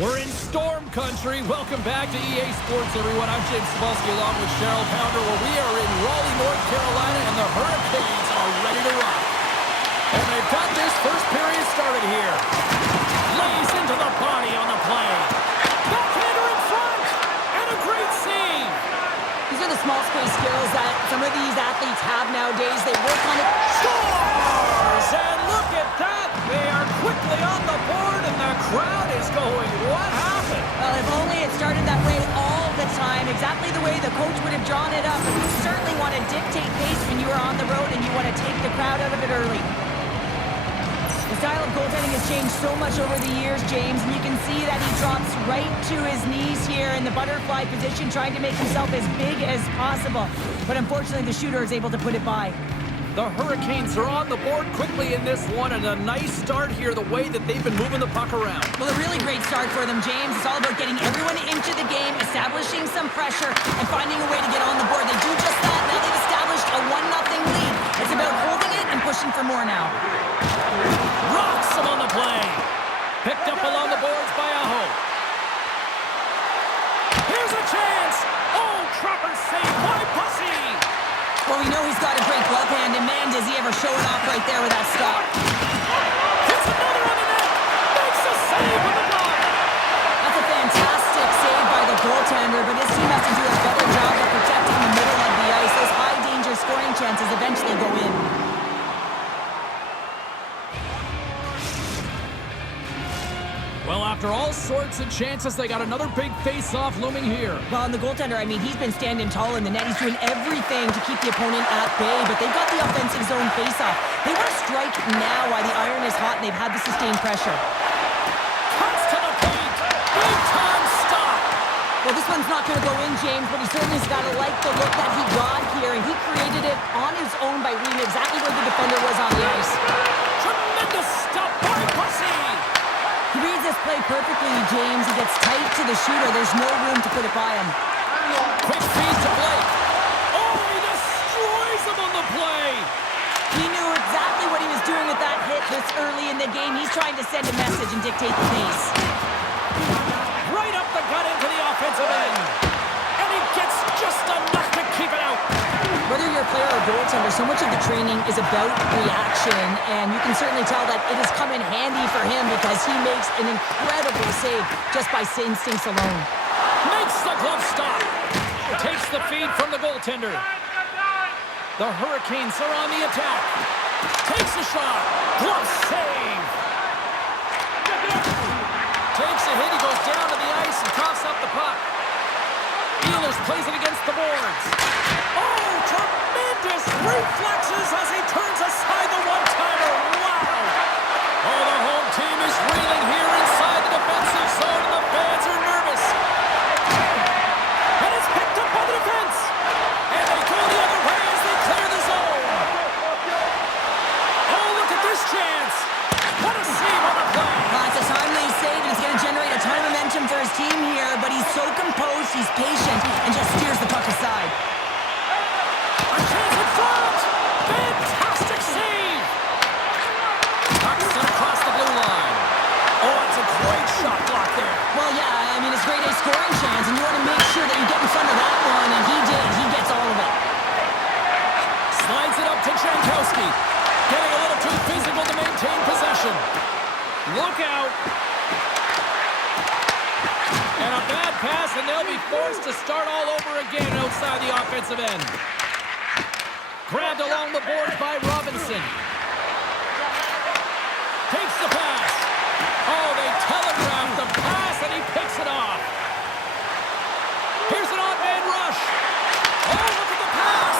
We're in storm country. Welcome back to EA Sports, everyone. I'm James Cebulski along with Cheryl Pounder, where we are in Raleigh, North Carolina, and the Hurricanes are ready to rock. And they've got this first period started here. Lays into the body on the play. Backhander in front, and a great save. These are the small space skills that some of these athletes have nowadays. They work on it. Scores! And look at that. They are quickly on the board, and the crowd is going, what happened? Well, if only it started that way all the time, exactly the way the coach would have drawn it up. But you certainly want to dictate pace when you are on the road, and you want to take the crowd out of it early. The style of goaltending has changed so much over the years, James, and you can see that he drops right to his knees here in the butterfly position, trying to make himself as big as possible. But unfortunately, the shooter is able to put it by. The Hurricanes are on the board quickly in this one, and a nice start here, the way that they've been moving the puck around. Well, a really great start for them, James. It's all about getting everyone into the game, establishing some pressure, and finding a way to get on the board. They do just that. Now they've established a 1-0 lead. It's about holding it and pushing for more now. Rocks him on the play. Picked up along the boards by Aho. Here's a chance. Oh, proper save by Pussy. Well, we know he's got a great glove hand, and man, does he ever show it off right there with that stop. Hits another on the net. Makes a save with the block. That's a fantastic save by the goaltender, but his team has to do a better job of protecting the middle of the ice. Those high-danger scoring chances eventually go in. Well, after all sorts of chances, they got another big face-off looming here. Well, and the goaltender, I mean, he's been standing tall in the net. He's doing everything to keep the opponent at bay, but they've got the offensive zone face-off. They want to strike now while the iron is hot, and they've had the sustained pressure. Cuts to the paint. Big-time stop. Well, this one's not going to go in, James, but he certainly has got to like the look that he got here, and he created it on his own by reading exactly where the defender was on the ice. Tremendous stop by Pussy. He reads this play perfectly, James. He gets tight to the shooter. There's no room to put it by him. Quick feed to Blake. Oh, he destroys him on the play. He knew exactly what he was doing with that hit this early in the game. He's trying to send a message and dictate the pace. Right up the gut into the offensive end. And he gets just enough to keep it out. Whether you're a player or a goaltender, so much of the training is about reaction, and you can certainly tell that it has come in handy for him because he makes an incredible save just by instincts alone. Makes the glove stop. Takes the feed from the goaltender. The Hurricanes are on the attack. Takes a shot. Glove save. Takes a hit. He goes down to the ice and coughs up the puck. Ehlers plays it against the boards. Oh, tremendous reflexes as he turns aside the one-timer. Wow. Oh, the home team is reeling here inside the defensive zone, and the fans are nervous. And it's picked up by the defense. And they go the other way as they clear the zone. Oh, look at this chance. What a save on the play. It's a timely save, and it's going to generate a ton of momentum for his team here, but he's so composed, he's patient, and just steers the puck aside. A chance in front. Fantastic save. Tucks it across the blue line. Oh, it's a great shot block there. Well, yeah, I mean, it's grade A scoring chance, and you want to make sure that you get in front of that one, and he did. He gets all of it. Slides it up to Jankowski. Getting a little too physical to maintain possession. Look out. And a bad pass, and they'll be forced to start all over again outside the offensive end. Grabbed along the boards by Robinson. Takes the pass. Oh, they telegraphed the pass, and he picks it off. Here's an odd-man rush. Oh, look at the pass.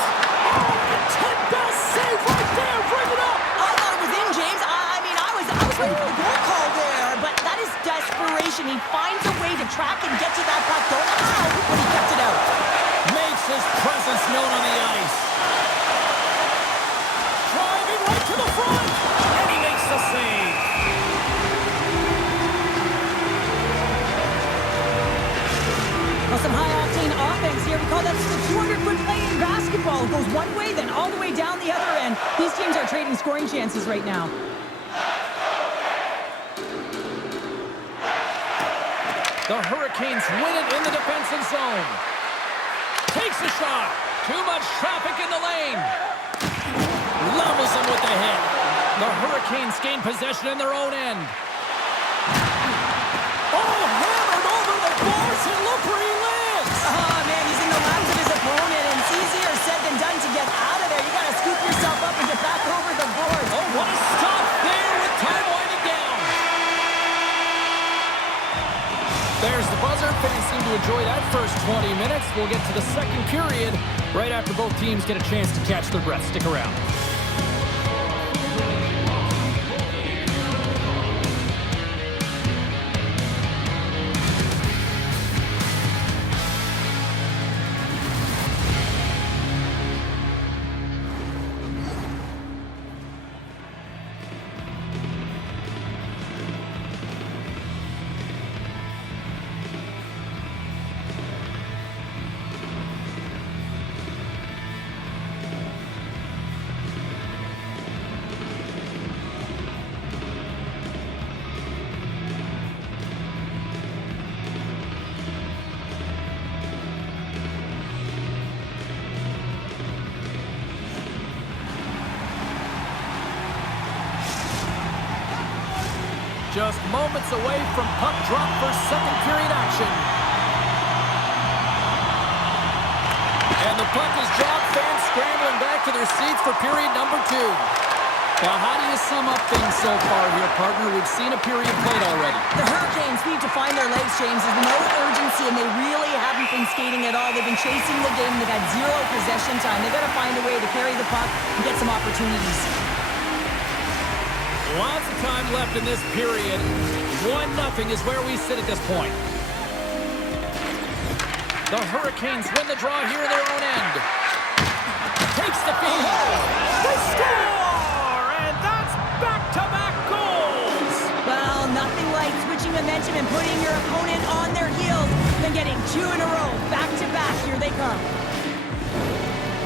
Oh, the 10-best save right there. Bring it up. I thought it was in, James. I mean, I was ready for the goal call there, but that is desperation. He finds a way to track and get to that puck. Don't know how, but he kept it out. Makes his presence known on the ice. Driving right to the front, and he makes the save. Well, some high-octane offense here. We call that the 200-foot play in basketball. It goes one way, then all the way down the other end. These teams are trading scoring chances right now. The Hurricanes win it in the defensive zone. Takes a shot. Too much traffic in the lane. Levels him with the hit. The Hurricanes gain possession in their own end. Oh, hammered over the boards, and look where he lands. Oh, man, he's in the laps of his opponent, and it's easier said than done to get out of there. You got to scoop yourself up and get back over the board. Oh, what a stop there with time winding down. There's the buzzer. Fans seem to enjoy that first 20 minutes. We'll get to the second period right after both teams get a chance to catch their breath. Stick around. Just moments away from puck drop for second period action. And the puck is dropped. Fans scrambling back to their seats for period number 2. Now, how do you sum up things so far here, partner? We've seen a period played already. The Hurricanes need to find their legs, James. There's no urgency, and they really haven't been skating at all. They've been chasing the game. They've had zero possession time. They've got to find a way to carry the puck and get some opportunities. Lots of time left in this period. 1-0 is where we sit at this point. The Hurricanes win the draw here in their own end. Takes the feed. They score! And that's back-to-back goals! Well, nothing like switching momentum and putting your opponent on their heels than getting 2 in a row. Back-to-back. Here they come.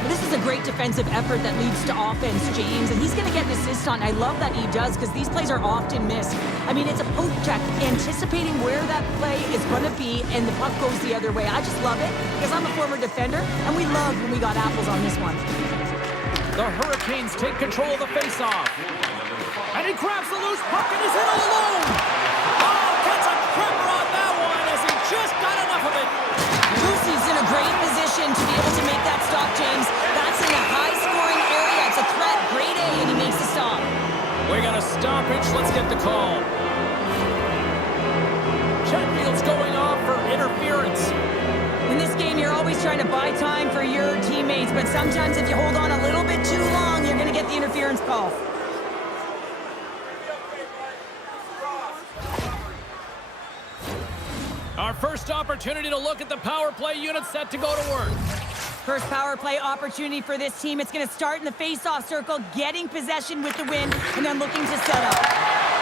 This is a great defensive effort that leads to offense, James, and he's going to get an assist on. I love that he does because these plays are often missed. I mean, it's a poke check, anticipating where that play is going to be, and the puck goes the other way. I just love it because I'm a former defender, and we loved when we got apples on this one. The Hurricanes take control of the faceoff. And he grabs the loose puck and is in all alone. Oh, gets a tremor on that one as he just got enough of it. Lucy's in a great position to be able to make that stop, James. That's in a high-scoring area. It's a threat. Grade A, and he makes the stop. We got a stoppage. Let's get the call. Chatfield's going off for interference. In this game, you're always trying to buy time for your teammates, but sometimes if you hold on a little bit too long, you're going to get the interference call. Our first opportunity to look at the power play unit set to go to work. First power play opportunity for this team. It's going to start in the face-off circle, getting possession with the win, and then looking to set up.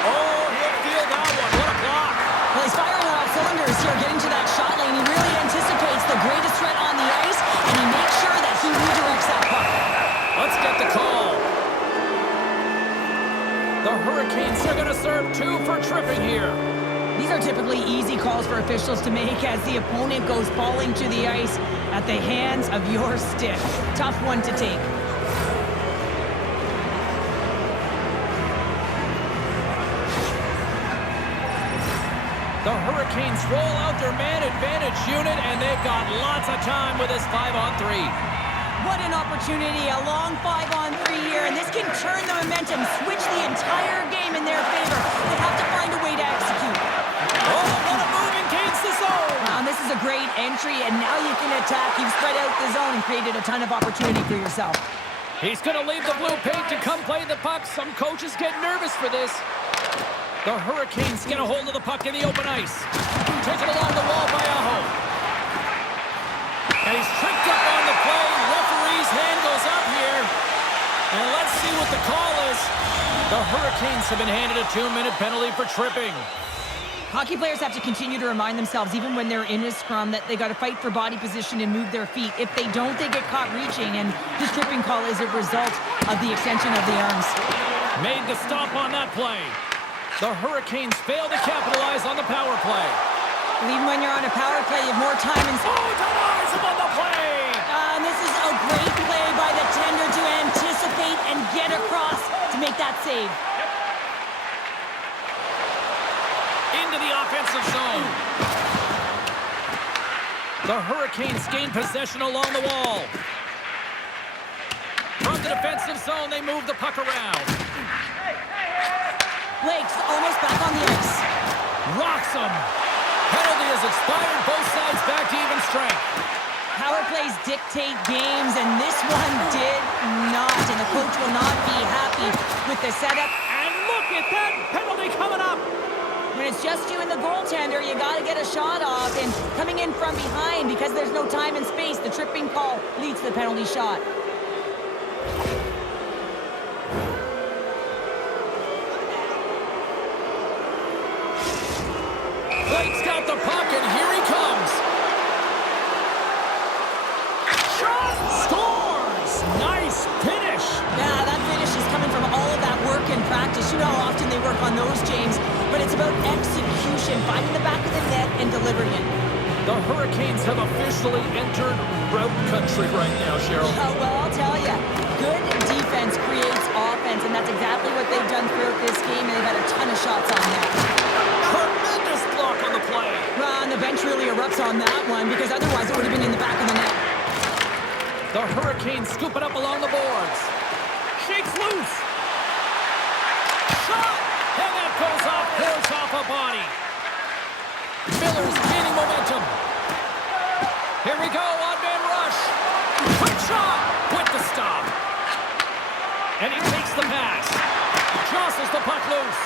Oh, he'll feel that one. What a block. Well, he's firing on all cylinders here, getting to that shot lane. He really anticipates the greatest threat on the ice, and he makes sure that he redirects that puck. Let's get the call. The Hurricanes are going to serve 2 for tripping here. These are typically easy calls for officials to make as the opponent goes falling to the ice at the hands of your stick. Tough one to take. The Hurricanes roll out their man advantage unit, and they've got lots of time with this 5-on-3. What an opportunity, a long 5-on-3 here, and this can turn the momentum, switch the entire game in their favor. They have to find a way to execute. Oh, what a move against the zone! Wow, this is a great entry, and now you can attack. You've spread out the zone and created a ton of opportunity for yourself. He's going to leave the blue paint to come play the puck. Some coaches get nervous for this. The Hurricanes get a hold of the puck in the open ice. Taken along the wall by Aho. And he's tricked up on the play. Referee's hand goes up here. And let's see what the call is. The Hurricanes have been handed a 2-minute penalty for tripping. Hockey players have to continue to remind themselves, even when they're in a scrum, that they got to fight for body position and move their feet. If they don't, they get caught reaching, and this tripping call is a result of the extension of the arms. Made the stop on that play. The Hurricanes fail to capitalize on the power play. Even when you're on a power play, you have more time and... Oh, denies him on the play! And this is a great play by the tender to anticipate and get across to make that save. Into the offensive zone. The Hurricanes gain possession along the wall. From the defensive zone, they move the puck around. Blake's almost back on the ice. Rocks him. Penalty has expired. Both sides back to even strength. Power plays dictate games, and this one did not. And the coach will not be happy with the setup. And look at that penalty coming up. When it's just you and the goaltender, you got to get a shot off. And coming in from behind, because there's no time and space, the tripping call leads to the penalty shot. Blake's got the puck, and here he comes. Shot! Scores! Nice finish. Yeah, that finish is coming from all of that work and practice. You know how often they work on those, James. But it's about execution, finding the back of the net and delivering it. The Hurricanes have officially entered route country right now, Cheryl. Well, I'll tell you, good defense creates offense, and that's exactly what they've done throughout this game, and they've had a ton of shots on net. Tremendous block on the play. Well, and the bench really erupts on that one, because otherwise it would have been in the back of the net. The Hurricanes scoop it up along the boards. Shakes loose. Shot! And that goes off, pours off a body. Miller's gaining momentum. Here we go, on-man rush. Quick shot with the stop. And he takes the pass. Jostles the puck loose.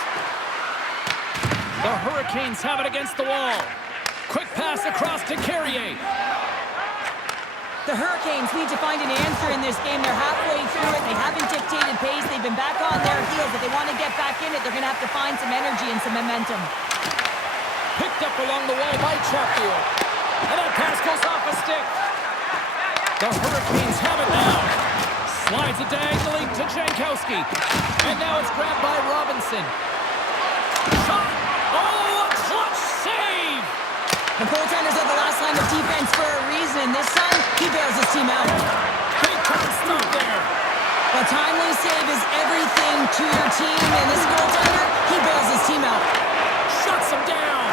The Hurricanes have it against the wall. Quick pass across to Carrier. The Hurricanes need to find an answer in this game. They're halfway through it. They haven't dictated pace. They've been back on their heels. If they want to get back in it, they're going to have to find some energy and some momentum. Picked up along the wall by Chatfield. And that pass goes off a stick. The Hurricanes have it now. Slides it diagonally to Jankowski. And now it's grabbed by Robinson. Shot! Oh, a clutch save! The goaltenders are the last line of defense for a reason. This time, he bails his team out. Big time stop there. A timely save is everything to your team, and this goaltender, he bails his team out. Shuts him down.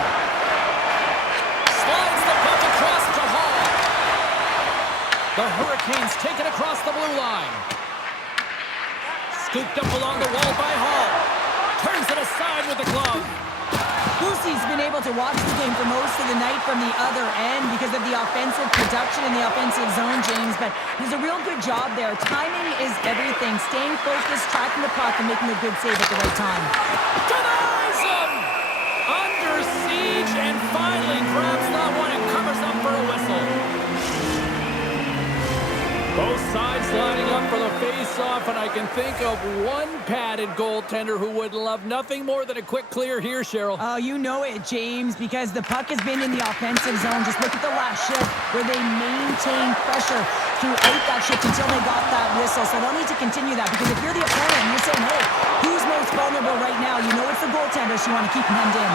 Slides the puck across to Hall. The Hurricanes take it across the blue line. Scooped up along the wall by Hall. Turns it aside with the glove. Lucy's been able to watch the game for most of the night from the other end because of the offensive production in the offensive zone, James, but there's a real good job there. Timing is everything. Staying focused, tracking the puck, and making a good save at the right time. Denies him! Under siege, and finally grabs that one and covers up for a whistle. Both sides lining up for the face-off, and I can think of one padded goaltender who would love nothing more than a quick clear here, Cheryl. Oh, you know it, James, because the puck has been in the offensive zone. Just look at the last shift where they maintained pressure throughout that shift until they got that whistle. So they'll need to continue that, because if you're the opponent and you're saying, hey, who's most vulnerable right now? You know it's the goaltender, so you want to keep him hemmed in.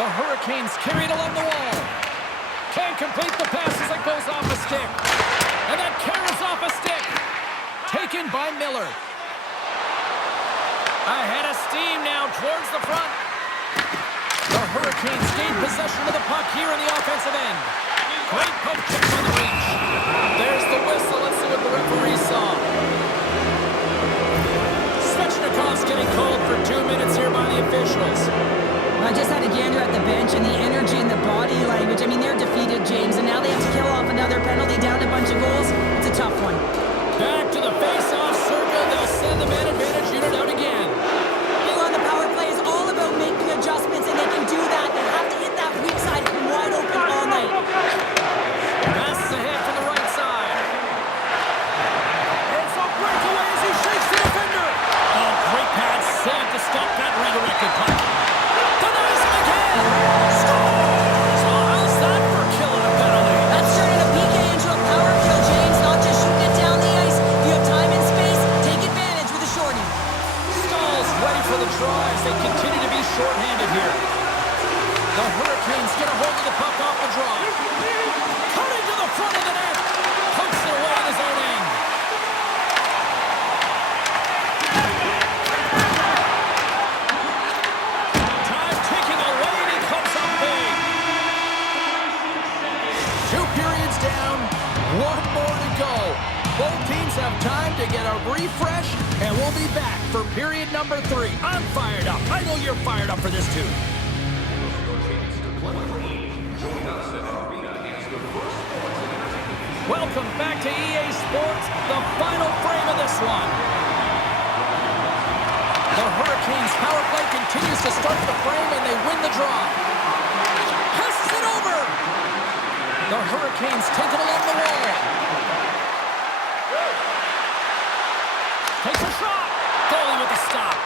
The Hurricanes carried along the wall. Can't complete the pass as it goes off a stick. And that carries off a stick. Taken by Miller. Ahead of steam now towards the front. The Hurricanes gain possession of the puck here in the offensive end. Great poke check on the reach. There's the whistle. Let's see what the referee saw. Svechnikov's getting called for 2 minutes here by the officials. I just had a gander at the bench, and the energy and the body language. I mean, they're defeated, James, and now they have to kill off another penalty, down a bunch of goals. It's a tough one. Back to the face-off circle. They'll send the man advantage unit out again. Being on the power play is all about making adjustments, and they can do that. They have to hit that weak side wide open all night. Passes ahead from the right side. It's a breakaway as he shakes the defender. Oh, great pass set to stop that redirected puck. Denies him again. Scores! Well, how's that for killing a penalty? That's turning a PK into a power kill, James. Not just shooting it down the ice. If you have time and space, take advantage with a shorty. Stall's ready for the draw as they continue to be shorthanded here. The Hurricanes refresh, and we'll be back for period number 3. I'm fired up. I know you're fired up for this too. Welcome back to EA Sports, the final frame of this one. The Hurricanes power play continues to start the frame, and they win the draw. Passes it over. The Hurricanes take it along the wall. Takes a shot. Goalie with a stop.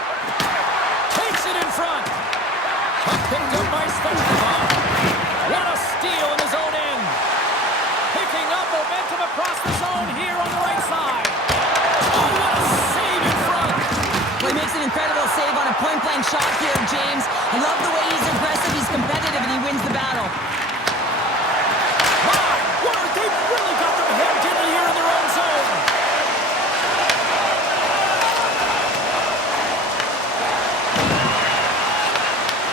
Takes it in front. Puck picked up by Svechnikov. What a steal in his own end. Picking up momentum across the zone here on the right side. Oh, what a save in front. Well, he makes an incredible save on a point-blank shot here, James. I love the way he's aggressive, he's competitive, and he wins the battle. My word, they've really got them hemmed in here in their own zone.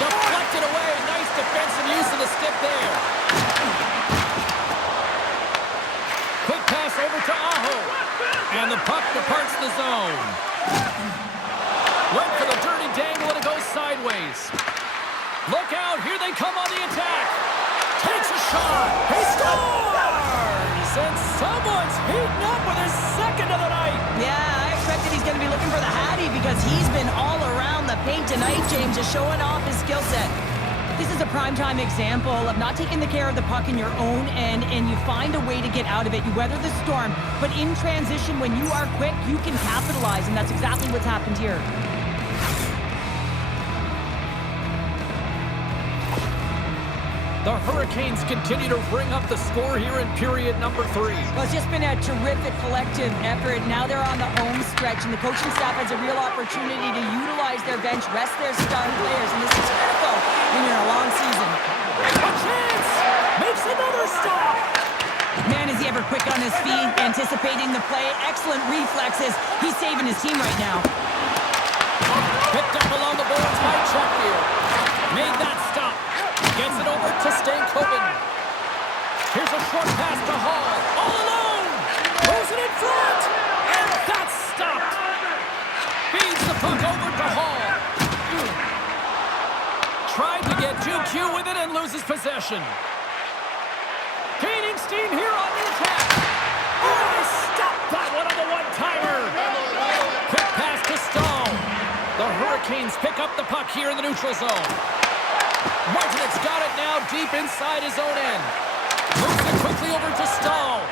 Deflected away. Nice defensive use of the stick there. Quick pass over to Aho. And the puck departs the zone. Went for the dirty dangle and it goes sideways. Look out, here they come on the attack. Takes a shot. He scores! And someone's heating up with his second of the night. Yeah, I expected he's going to be looking for the Hattie because he's been all around the paint tonight, James, just showing off his skill set. This is a primetime example of not taking the care of the puck in your own end, and you find a way to get out of it. You weather the storm, but in transition, when you are quick, you can capitalize, and that's exactly what's happened here. The Hurricanes continue to bring up the score here in period number 3. Well, it's just been a terrific collective effort. Now they're on the home stretch, and the coaching staff has a real opportunity to utilize their bench, rest their star players, and this is critical when you're in a long season. A chance! Makes another stop! Man, is he ever quick on his feet, anticipating the play. Excellent reflexes. He's saving his team right now. Picked up along the boards by Chatfield. Made that stop. Gets it over to Stankoven. Here's a short pass to Hall. All alone! Moves it in front! And that's stopped! Feeds the puck over to Hall. Tried to get too cute with it and loses possession. Gaining steam here on the attack. Oh, they stopped that one on the one-timer. Quick pass to Stahl. The Hurricanes pick up the puck here in the neutral zone. Martinet's got it now deep inside his own end. Moves it quickly over to Stahl.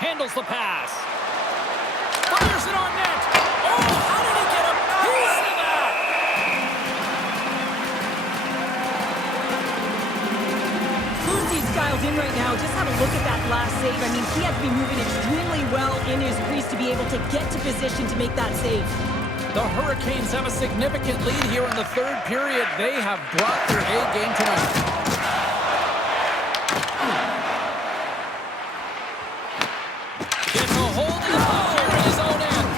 Handles the pass. Fires it on net. Oh, how did he get a piece of that? Lucy's dialed in right now. Just have a look at that last save. I mean, he had to be moving extremely well in his crease to be able to get to position to make that save. The Hurricanes have a significant lead here in the third period. They have brought their A game tonight. Gets a hold of the puck here in his own end.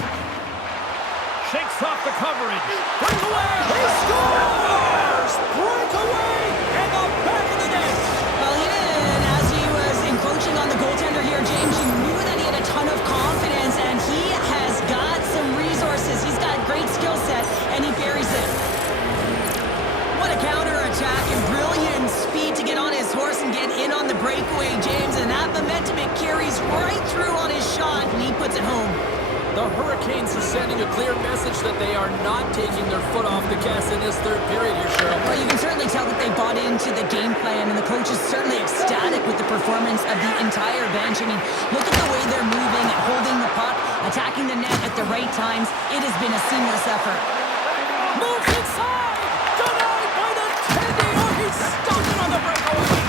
Shakes off the coverage. Breakaway! He scores! Breakaway! And the back of the net! Well, even as he was encroaching on the goaltender here, James, you knew that he had a ton of confidence, and he has got some resources. He's got great skill set, and he buries it. What a counter-attack and brilliant speed to get on his horse and get in on the breakaway, James, and that momentum, it carries right through on his shot, and he puts it home. The Hurricanes are sending a clear message that they are not taking their foot off the gas in this third period here, Cheryl. Well, you can certainly tell that they bought into the game plan, and the coach is certainly ecstatic with the performance of the entire bench. I mean, look at the way they're moving and holding the puck, attacking the net at the right times. It has been a seamless effort. Moves inside! Denied by the Teddy! Oh, he's stopped it on the breakaway!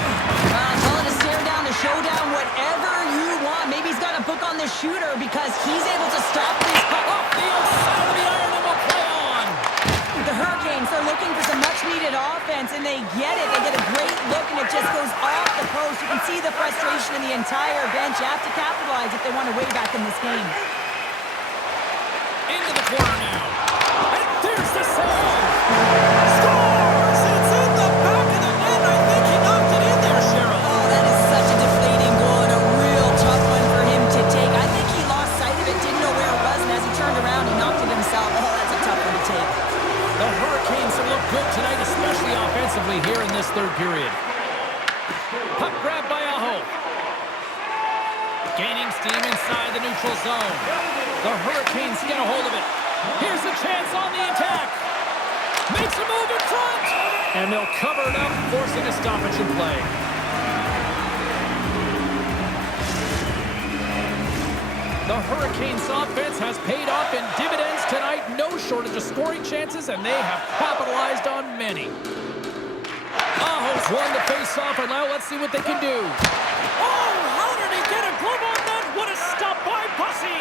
Call it a stare down, a showdown, whatever you want. Maybe he's got a book on the shooter because he's able to stop this puck. Off the outside of the iron and will play on! The Hurricanes are looking for some much-needed offense, and they get it. They get a great look, and it just goes off the post. You can see the frustration in the entire bench. You have to capitalize if they want to way back in this game. Into the corner now. And there's the save! Scores! It's in the back of the net. I think he knocked it in there, Cheryl. Oh, that is such a deflating goal and a real tough one for him to take. I think he lost sight of it, didn't know third period. Puck grab by Aho. Gaining steam inside the neutral zone. The Hurricanes get a hold of it. Here's a chance on the attack. Makes a move in front. And they'll cover it up, forcing a stoppage in play. The Hurricanes' offense has paid off in dividends tonight. No shortage of scoring chances, and they have capitalized on many. Aho's won the face-off, and now let's see what they can do. Oh, how did he get a glove on that? What a stop by Bussy!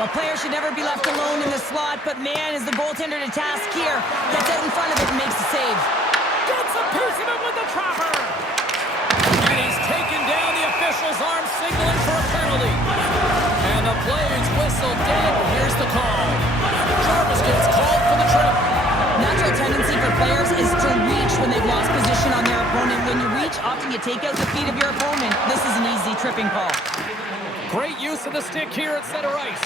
The player should never be left alone in the slot, but man, is the goaltender to task here. Gets out in front of it and makes the save. Gets a piece of it with the trapper! And he's taken down. The official's arm signaling for a penalty. And the play is whistled dead. Here's the call. Jarvis gets called for the trip. Natural tendency for players is to reach when they've lost position on their opponent. When you reach, often you take out the feet of your opponent. This is an easy tripping call. Great use of the stick here at center ice.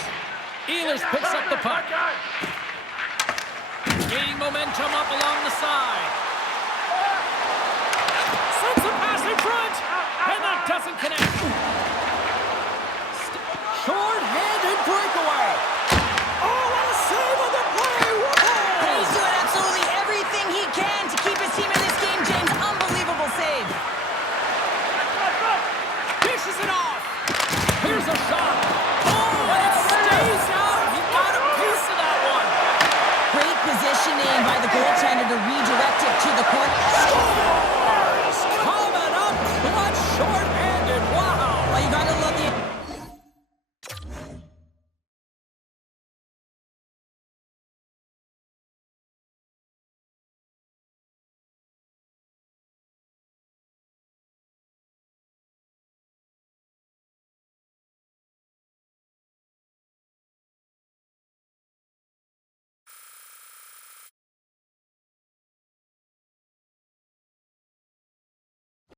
Ehlers picks up the puck. Gaining momentum up along the side. Sends a pass in front. And that doesn't connect. Short-handed breakaway. Oh, what a save on the play. Whoa! He's doing absolutely everything he can to keep his team in this game, James. Unbelievable save. Dishes it off. Here's a shot.